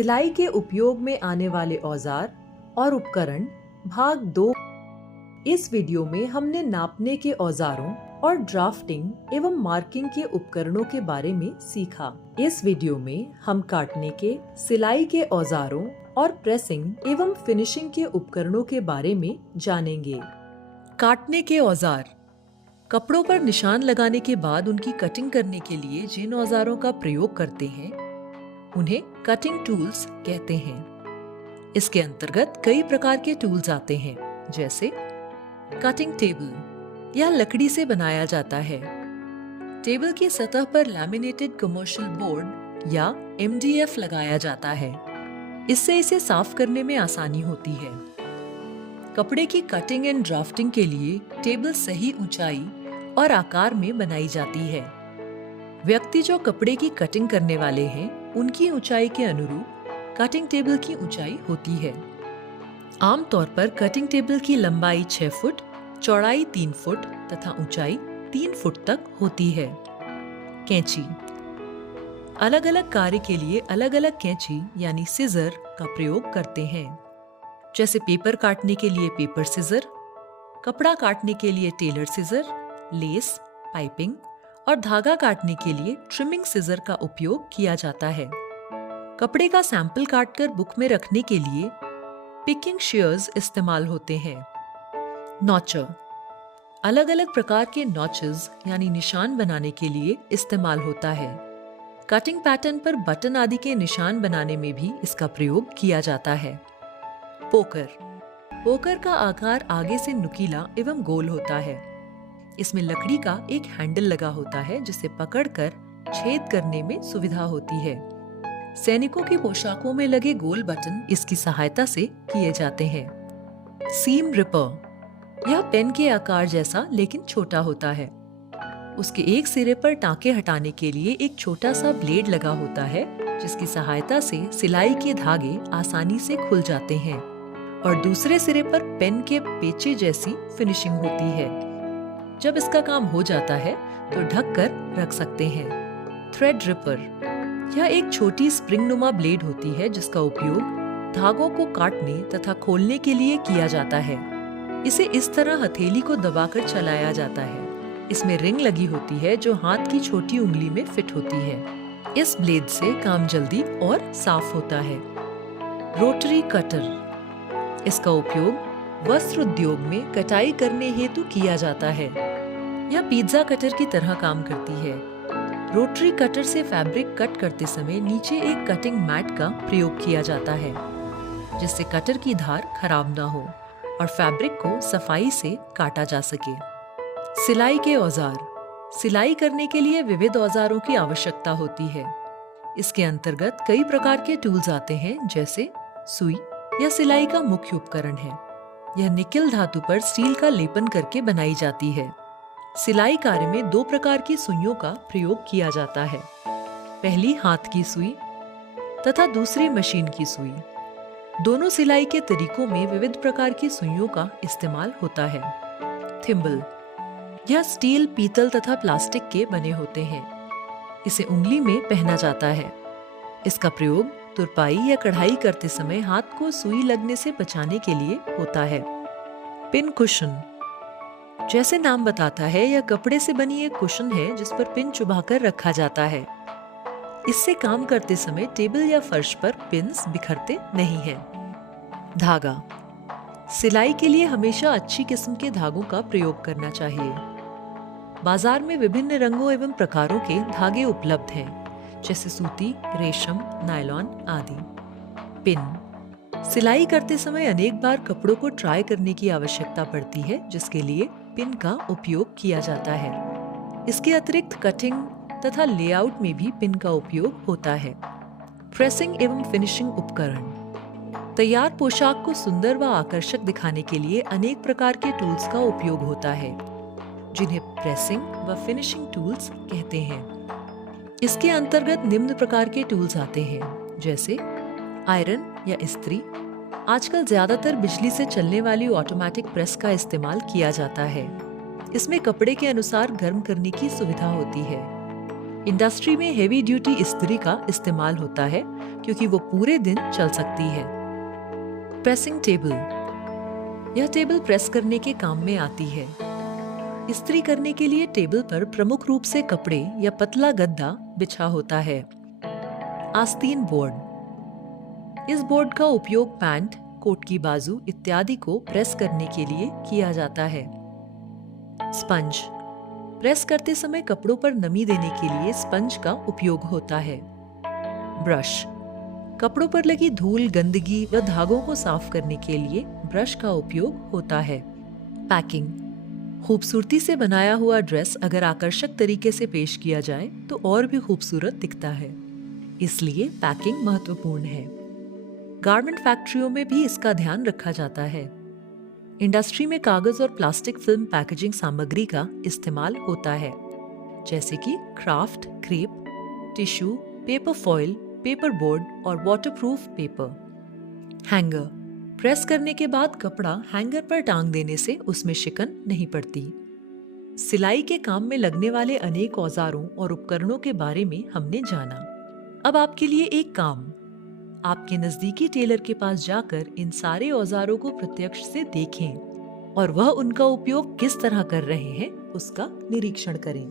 सिलाई के उपयोग में आने वाले औजार और उपकरण भाग 2। इस वीडियो में हमने नापने के औजारों और ड्राफ्टिंग एवं मार्किंग के उपकरणों के बारे में सीखा। इस वीडियो में हम काटने के, सिलाई के औजारों और प्रेसिंग एवं फिनिशिंग के उपकरणों के बारे में जानेंगे। काटने के औजार। कपड़ों पर निशान लगाने के बाद उनकी कटिंग करने के लिए जिन औजारों का प्रयोग करते हैं उन्हें कटिंग टूल्स कहते हैं। इसके अंतर्गत कई प्रकार के टूल्स आते हैं, जैसे कटिंग टेबल, यह लकड़ी से बनाया जाता है। टेबल की सतह पर लैमिनेटेड कमर्शियल बोर्ड या MDF लगाया जाता है। इससे इसे साफ करने में आसानी होती है। कपड़े की कटिंग एंड ड्राफ्टिंग के लिए टेबल सही ऊंचाई और आकार में बनाई जाती है। व्यक्ति जो कपड़े की कटिंग करने वाले हैं, उनकी ऊंचाई के अनुरूप कटिंग टेबल की ऊंचाई होती है। आमतौर पर कटिंग टेबल की लंबाई 6 फुट, चौड़ाई 3 फुट तथा ऊंचाई 3 फुट तक होती है। कैंची। अलग अलग कार्य के लिए अलग अलग कैंची यानी सिजर का प्रयोग करते हैं, जैसे पेपर काटने के लिए पेपर सिजर, कपड़ा काटने के लिए टेलर सिजर, लेस, पाइपिंग और धागा काटने के लिए ट्रिमिंग सिजर का उपयोग किया जाता है। कपड़े का सैंपल काटकर बुक में रखने के लिए पिकिंग शेयर्स इस्तेमाल होते हैं। नॉचर। अलग अलग प्रकार के नॉचेस यानी निशान बनाने के लिए इस्तेमाल होता है। कटिंग पैटर्न पर बटन आदि के निशान बनाने में भी इसका प्रयोग किया जाता है। पोकर। पोकर का आकार आगे से नुकीला एवं गोल होता है। इसमें लकड़ी का एक हैंडल लगा होता है, जिसे पकड़कर छेद करने में सुविधा होती है। सैनिकों की पोशाकों में लगे गोल बटन इसकी सहायता से किए जाते हैं। सीम रिपर। यह पेन के आकार जैसा लेकिन छोटा होता है। उसके एक सिरे पर टांके हटाने के लिए एक छोटा सा ब्लेड लगा होता है, जिसकी सहायता से सिलाई के धागे आसानी से खुल जाते हैं और दूसरे सिरे पर पेन के पेचे जैसी फिनिशिंग होती है। जब इसका काम हो जाता है तो ढक कर रख सकते हैं। Thread ripper. यह एक छोटी स्प्रिंग नुमा ब्लेड होती है, जिसका उपयोग धागों को काटने तथा खोलने के लिए किया जाता है। इसे इस तरह हथेली को दबाकर चलाया जाता है। इसमें रिंग लगी होती है जो हाथ की छोटी उंगली में फिट होती है। इस ब्लेड से काम जल्दी और साफ होता है। Rotary cutter. इसका उपयोग वस्त्र उद्योग में कटाई करने हेतु किया जाता है। यह पिज्जा कटर की तरह काम करती है। रोटरी कटर से फैब्रिक कट करते समय नीचे एक कटिंग मैट का प्रयोग किया जाता है, जिससे कटर की धार खराब ना हो और फैब्रिक को सफाई से काटा जा सके। सिलाई के औजार। सिलाई करने के लिए विविध औजारों की आवश्यकता होती है। इसके अंतर्गत कई प्रकार के टूल्स आते हैं, जैसे सुई यह सिलाई का मुख्य उपकरण है। यह निकेल धातु पर स्टील का लेपन करके बनाई जाती है। सिलाई कार्य में 2 प्रकार की सुइयों का प्रयोग किया जाता है। पहली हाथ की सुई तथा दूसरी मशीन की सुई। दोनों सिलाई के तरीकों में विविध प्रकार की सुइयों का इस्तेमाल होता है। थिम्बल। यह स्टील, पीतल तथा प्लास्टिक के बने होते हैं। इसे उंगली में पहना जाता है। इसका प्रयोग तुरपाई या कढ़ाई करते समय हाथ को सुई लगने से बचाने के लिए होता है। Pin cushion. जैसे नाम बताता है, यह कपड़े से बनी एक कुशन है जिस पर पिन चुभाकर रखा जाता है। इससे काम करते समय टेबल या फर्श पर पिन्स बिखरते नहीं हैं। धागा। सिलाई के लिए हमेशा अच्छी किस्म के धागों का प्रयोग करना चाहिए। बाजार में विभिन्न रंगों एवं प्रकारों के धागे उपलब्ध हैं, जैसे सूती, रेशम, नायलॉन आदि। पिन। सिलाई करते समय अनेक बार कपड़ों को ट्राई करने की आवश्यकता पड़ती है, जिसके लिए पिन का उपयोग किया जाता है। इसके अतिरिक्त कटिंग तथा लेआउट में भी पिन का उपयोग होता है। प्रेसिंग एवं फिनिशिंग उपकरण। तैयार पोशाक को सुंदर व आकर्षक दिखाने के लिए अनेक प्रकार के टूल्स का उपयोग होता है, जिन्हें प्रेसिंग व फिनिशिंग टूल्स कहते हैं। इसके अंतर्गत निम्न प्रकार के टूल्स आते हैं, जैसे आयरन या इस्त्री। आजकल ज्यादातर बिजली से चलने वाली ऑटोमेटिक प्रेस का इस्तेमाल किया जाता है। इसमें कपड़े के अनुसार गर्म करने की सुविधा होती है। इंडस्ट्री में हेवी ड्यूटी इस्त्री का इस्तेमाल होता है, क्योंकि वो पूरे दिन चल सकती है। प्रेसिंग टेबल, यह टेबल प्रेस करने के काम में आती है। इस्त्री करने के लिए टेबल पर प्रमुख रूप से कपड़े या पतला गद्दा बिछा होता है। आस्तीन बोर्ड, इस बोर्ड का उपयोग पैंट, कोट की बाजू इत्यादि को प्रेस करने के लिए किया जाता है। स्पंज, प्रेस करते समय कपड़ों पर नमी देने के लिए स्पंज का उपयोग होता है। ब्रश, कपड़ों पर लगी धूल, गंदगी व धागों को साफ करने के लिए ब्रश का उपयोग होता है। पैकिंग, खूबसूरती से बनाया हुआ ड्रेस अगर आकर्षक तरीके से पेश किया जाए तो और भी खूबसूरत दिखता है, इसलिए पैकिंग महत्वपूर्ण है। गारमेंट फैक्ट्रियों में भी इसका ध्यान रखा जाता है। इंडस्ट्री में कागज और प्लास्टिक फिल्म पैकेजिंग सामग्री का इस्तेमाल होता है, जैसे कि craft, crepe, tissue, paper foil, paper board और वाटरप्रूफ पेपर। हैंगर, प्रेस करने के बाद कपड़ा हैंगर पर टांग देने से उसमें शिकन नहीं पड़ती। सिलाई के काम में लगने वाले अनेक औजारों और उपकरणों के बारे में हमने जाना। अब आपके लिए एक काम, आपके नजदीकी टेलर के पास जाकर इन सारे औजारों को प्रत्यक्ष से देखें और वह उनका उपयोग किस तरह कर रहे हैं उसका निरीक्षण करें।